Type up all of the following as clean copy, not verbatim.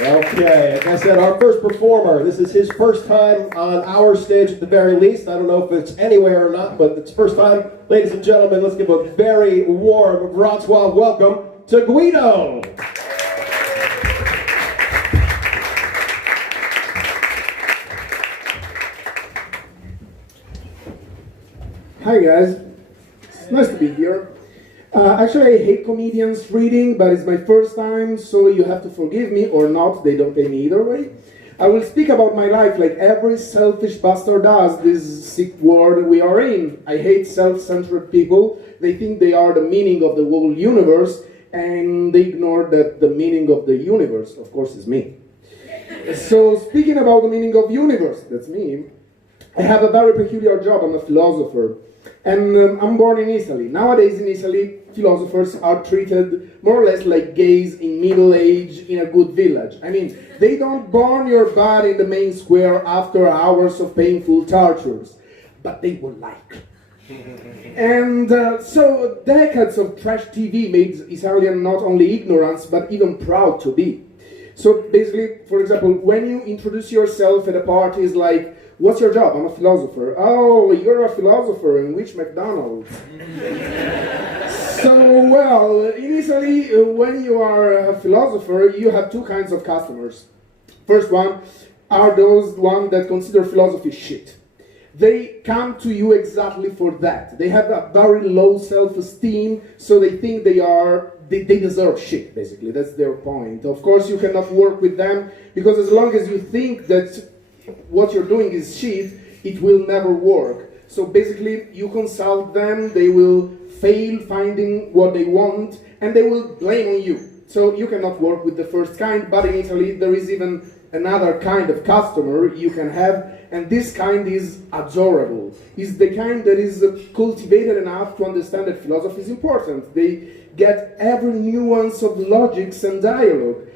Okay, like I said, our first performer, this is his first time on our stage at the very least. I don't know if it's anywhere or not, but it's first time. Ladies and gentlemen, let's give a very warm Wrocław welcome to Guido. Hi guys, it's nice to be here. Actually, I hate comedians reading, but it's my first time, so you have to forgive me or not, they don't pay me either way. I will speak about my life like every selfish bastard does, this sick world we are in. I hate self-centered people. They think they are the meaning of the whole universe, and they ignore that the meaning of the universe, of course, is me. So, speaking about the meaning of universe, that's me, I have a very peculiar job. I'm a philosopher. And I'm born in Italy. Nowadays in Italy, philosophers are treated more or less like gays in middle age in a good village. I mean, they don't burn your body in the main square after hours of painful tortures, but they would like. And so decades of trash TV made Italian not only ignorant, but even proud to be. So basically, for example, when you introduce yourself at a party, it's like, what's your job? I'm a philosopher. Oh, you're a philosopher. In which McDonald's? So, well, in Italy, when you are a philosopher, you have two kinds of customers. First one are those one that consider philosophy shit. They come to you exactly for that. They have a very low self-esteem, so they think they deserve shit, basically. That's their point. Of course, you cannot work with them, because as long as you think that what you're doing is shit, it will never work. So basically, you consult them, they will fail finding what they want, and they will blame on you. So you cannot work with the first kind, but in Italy there is even another kind of customer you can have, and this kind is adorable. It's the kind that is cultivated enough to understand that philosophy is important. They get every nuance of logics and dialogue.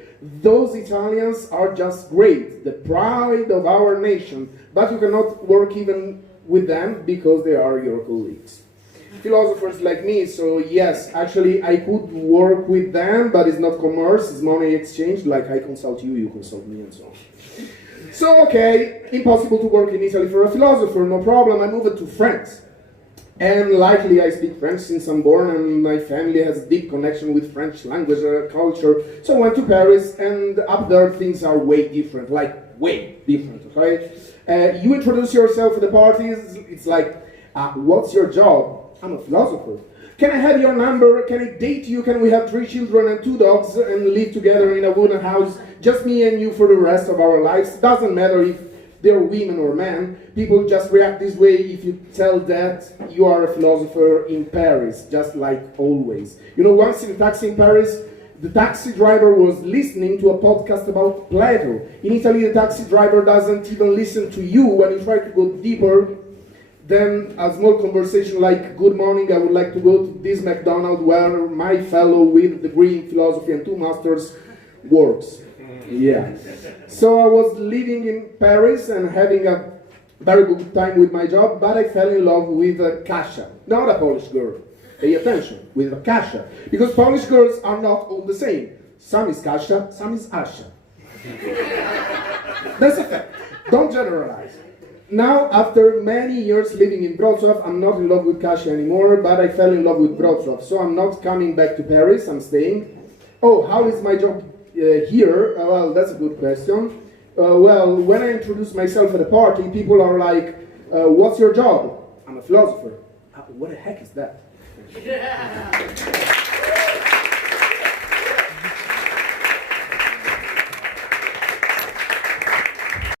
Those Italians are just great, the pride of our nation, but you cannot work even with them because they are your colleagues. Philosophers like me, so yes, actually I could work with them, but it's not commerce, it's money exchange, like I consult you, you consult me, and so on. So okay, impossible to work in Italy for a philosopher, no problem, I moved to France. And likely I speak French since I'm born, and my family has a deep connection with French language and culture. So I went to Paris, and up there things are way different, like way different, okay? You introduce yourself at the parties, it's like, what's your job? I'm a philosopher. Can I have your number? Can I date you? Can we have 3 children and 2 dogs and live together in a wooden house, just me and you for the rest of our lives? Doesn't matter if they're women or men. People just react this way if you tell that you are a philosopher in Paris, just like always. You know, once in a taxi in Paris, the taxi driver was listening to a podcast about Plato. In Italy, the taxi driver doesn't even listen to you when you try to go deeper than a small conversation like, good morning, I would like to go to this McDonald's where my fellow with a degree in philosophy and 2 masters works. Yeah. So I was living in Paris and having a very good time with my job, but I fell in love with Kasia, not a Polish girl. Pay attention, with Kasia, because Polish girls are not all the same. Some is Kasia, some is Asia. That's a fact. Don't generalize. Now, after many years living in Wrocław, I'm not in love with Kasia anymore, but I fell in love with Wrocław. So I'm not coming back to Paris, I'm staying. Oh, how is my job here? Well, that's a good question. Well, when I introduce myself at a party, people are like, what's your job? I'm a philosopher. What the heck is that?